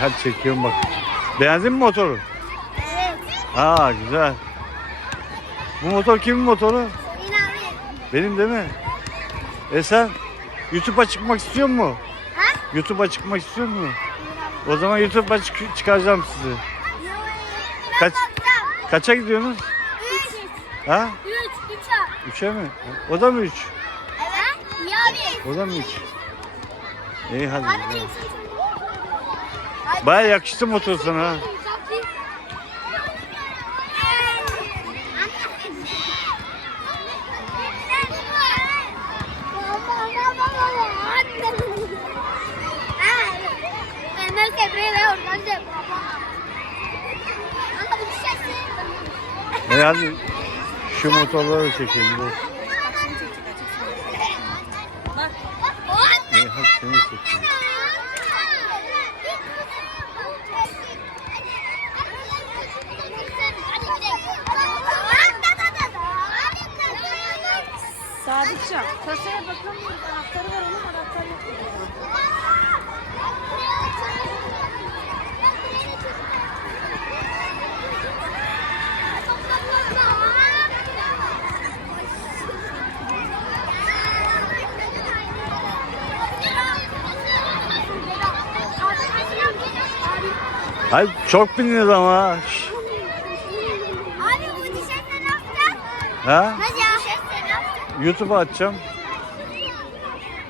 Hadi çekiyorum bak. Beğendin mi motoru? Evet. Aa güzel. Bu motor kimin motoru? Benim değil mi? E sen YouTube'a çıkmak istiyor mu? Ha? YouTube'a çıkmak istiyor mu? O zaman YouTube'a çık- çıkaracağım sizi. Kaç- Kaça gidiyorsunuz? Üç. Ha? Üç. Üç abi. Üçe mi? O da mı üç? Evet. İyi abi. O da mı üç? İyi hadi. Abi. Baya yakıştı motor sana ha. E hadi şu motorları çekeyim. Dur. İyi hadi seni çekeyim. Sadıkça kasaya bakamıyoruz. Anahtarı var onun anahtarı yok. Hayır çok bindiniz ama. Abi bu ne yapacağız? Ha? Nasıl? YouTube'a atacağım.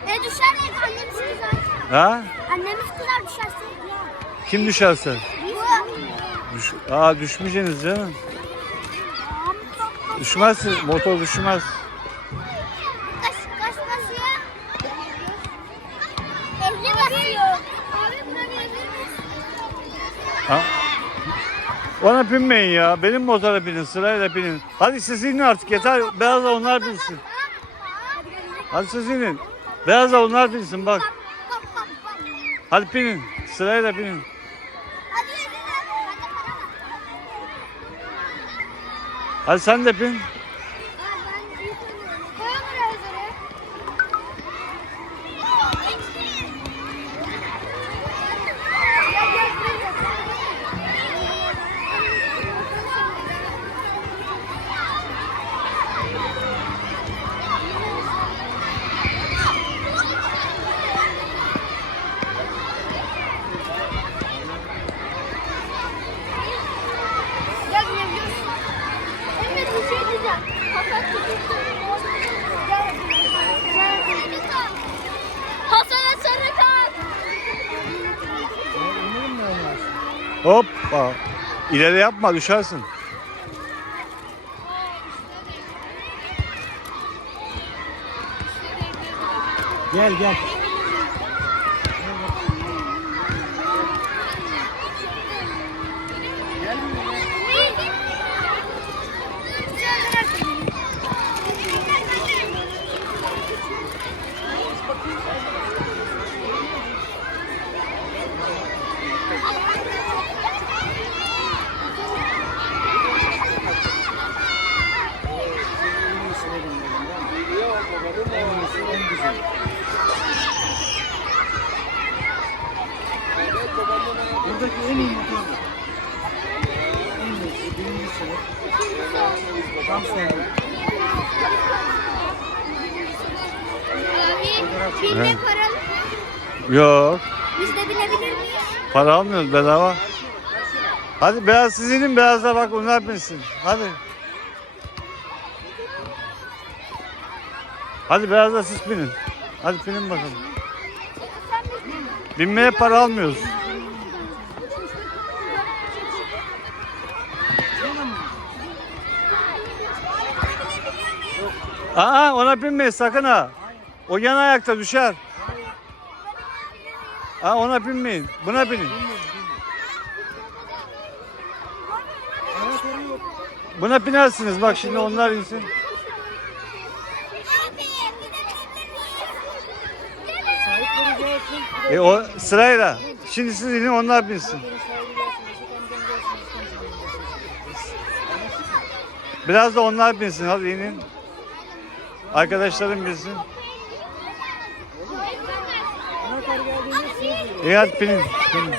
E düşerse annemiz kızar. Ha? Annemiz kızar düşerse. Kim düşerse? Bu. Düş Aa düşmeyeceksiniz canım. Düşmezsin. Motor düşmez. Kaç, kaç basıyor? 50 basıyor. Abi buna gelir misin? Ha? Ona binmeyin ya. Benim motora binin. Sırayla binin. Hadi siz inin artık. Yeter. Da onlar binsin. Hadi siz inin. Beyaz da onlar binsin bak. Hadi binin. Sırayla binin. Hadi sen de bin. Aa, ben büyük oynuyorum. Koy buraya üzere. Gel, gel, buraya Gel binebiliyorsun. Evet bir şey diyeceğim. Hasan tutuştu. Gel. Gel. Hasan'a sarı kart. Hoppa. İleri yapma düşersin. Gel gel. Buradaki en iyi motor bu. En iyisi, birinci sınıf. Tam sonra. Abi Evet. paralı. Yok. Biz de binebilir miyiz? Para almıyoruz bedava. Hadi beyaz siz inin beyaz da bak onlar binsin. Hadi. Hadi beyaz da siz binin. Hadi binin bakalım. Binmeye para almıyoruz. Aa ona binmeyin sakın ha. O yan ayakta düşer. Aa ona binmeyin. Buna binin. Buna binersiniz. Bak şimdi onlar insin. E o sırayla. Şimdi siz inin onlar binsin. Biraz da onlar binsin. Hadi inin. Arkadaşlarım bilsin. İyi hadi binin. binin.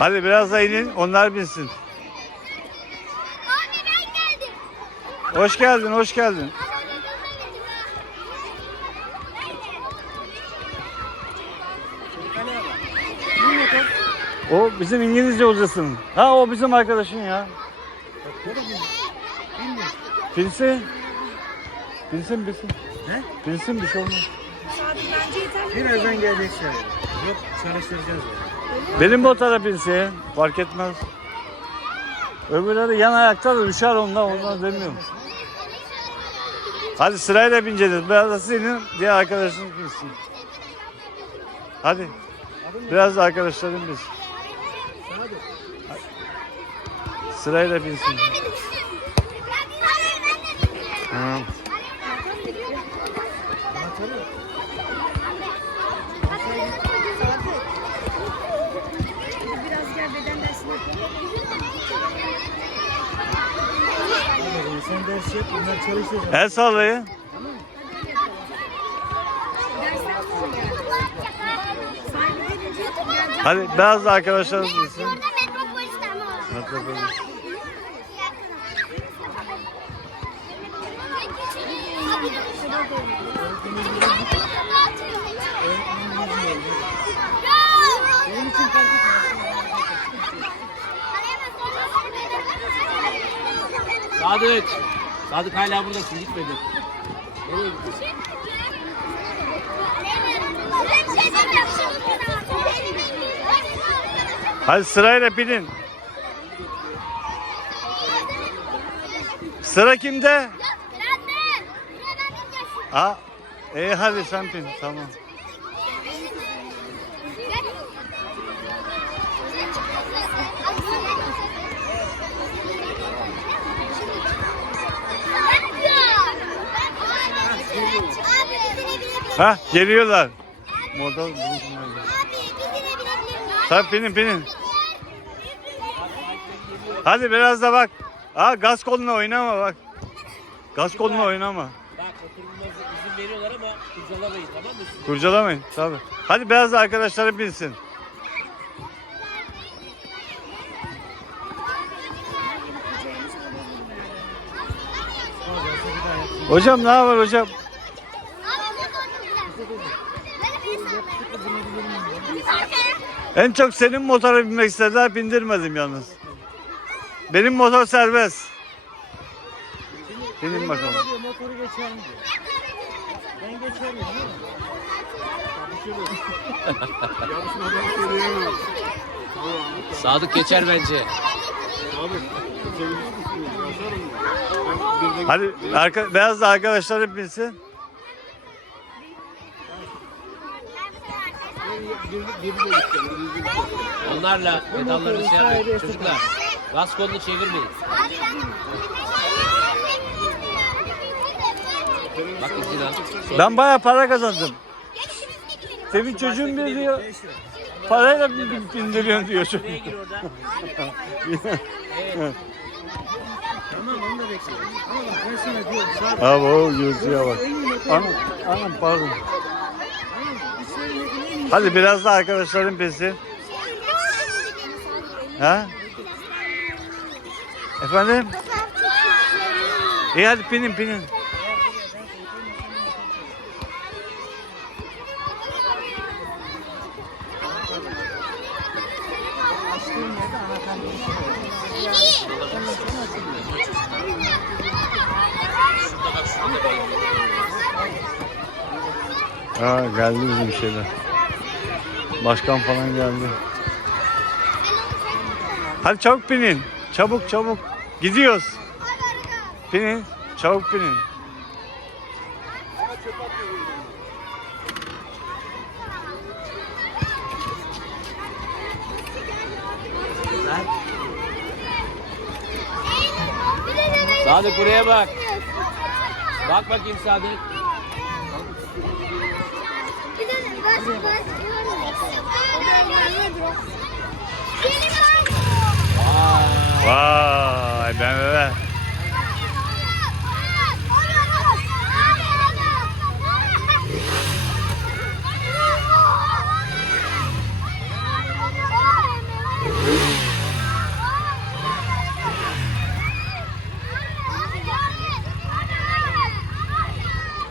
Hadi biraz da inin onlar binsin. Abi ben geldim. Hoş geldin hoş geldin. O bizim İngilizce hocasının. Ha o bizim arkadaşın ya. Binsin. Binsin binsin. He? Binsin bir şey olmaz. Birazdan gelecek. Yok çalıştıracağız böyle. Benim motora binsin. Fark etmez. Öbürleri yan ayakta da düşer ondan ondan demiyorum. Hadi sırayla bineceğiz. Biraz da siz inin diğer arkadaşınız binsin. Hadi. Biraz da arkadaşlarım binsin. Sırayla binsin. Ha. Biraz gel beden dersine Hadi o zaman sen ders yap. Bunlar çalıştıracağız. El sallayın. Hadi biraz da arkadaşlarımız var. Metropolis. Etmez. Sadık. Hala buradasın gitmedin. Nereye gittin? Hadi sırayla binin. Sıra kimde? Ha? İyi hadi sen bin. Tamam. Ha geliyorlar. Moda Tabii binin binin. Hadi biraz da bak. Ha gaz koluna oynama bak. Gaz koluna oynama. Bak izin veriyorlar ama kurcalamayın tamam mı? Kurcalamayın tabii. Hadi biraz da daha yapsın. Hocam ne haber hocam? En çok senin motora binmek istediler bindirmedim yalnız. Benim motor serbest. Binin bakalım. Diyor, motoru geçer mi diyor. Ben geçerim değil mi? Sadık geçer bence. Hadi arka, beyaz da arkadaşlarım binsin. Onlarla pedallarını şey yapmayın. Çocuklar gaz kolunu çevirmeyin. Bak izin al. Ben bayağı para kazandım. Senin çocuğun bir diyor. Parayla bin- bin- bindiriyorsun diyor. Buraya gir oradan. Tamam onu da bekliyorum. Ama ben sana diyorum. Abi o gözlüğe bak. Anam, anam pardon. Tamam. Bu söylemediğin en iyi. Hadi biraz da arkadaşlarım binsin. Ha? Efendim? İyi hadi binin binin. Ha geldi bizim şeyler. Başkan falan geldi. Hadi çabuk binin. Çabuk çabuk. Gidiyoruz. Binin. Çabuk binin. Sadık buraya bak. Bak bakayım Sadık. Vay. Vay ben öyle.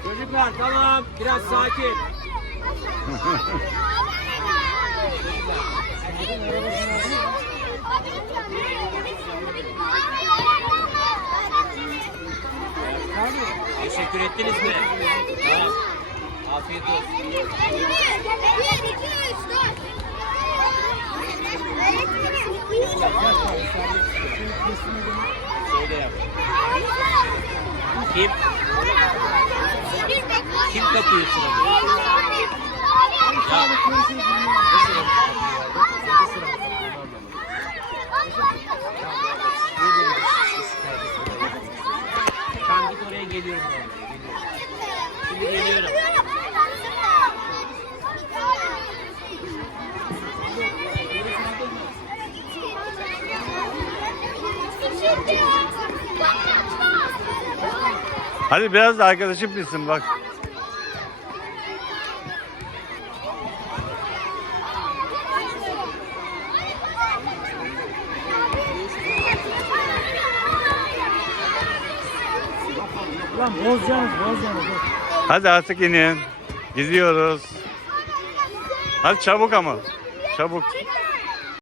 Çocuklar tamam biraz sakin. Teşekkür ettiniz mi? Tamam. Afiyet olsun. Şöyle yap. Kim? Kim kapıyı sıralıyor? Ben git oraya geliyorum. Geliyorum. Hadi biraz da arkadaşım bilsin bak. Lan bozacaksınız bozacaksınız. Hadi artık inin. Gidiyoruz. Hadi çabuk ama. Çabuk.